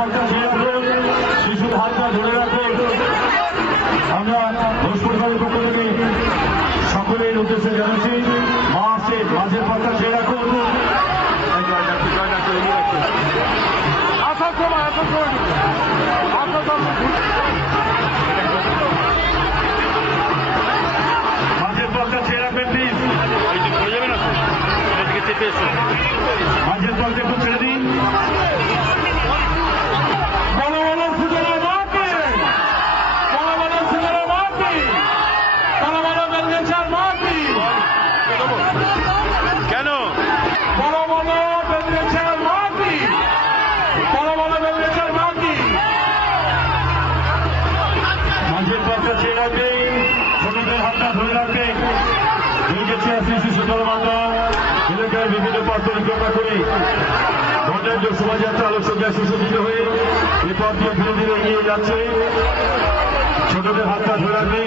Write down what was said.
পথটা ছেড়ে রাখুন, শিশুর হাতটা ধরে রাখুন। আমরা ঘোষ পরিবারের পক্ষ থেকে সকলের উদ্দেশ্যে জানাচ্ছি, মা আসছে, মাঝের পথটা ছেড়ে রাখুন। মাঝের পথটা ছেড়ে রাখবেন প্লিজ। মাঝের পথটা একটু ছেড়ে দিন। কেন মাঝের পথটা ছেড়ে রাখবে, ছোটদের হাতটা ধরে রাখবে। গেছে শ্রী সুতল মাতা এলাকার বিভিন্ন পথ পরিক্রমা করে বর্ণাঢ্য শোভাযাত্রা আলোকসজ্জায় সুসজ্জিত হয়ে এ পথ দিয়ে ধীরে ধীরে এগিয়ে যাচ্ছে। ছোটদের হাতটা ধরে রাখবে।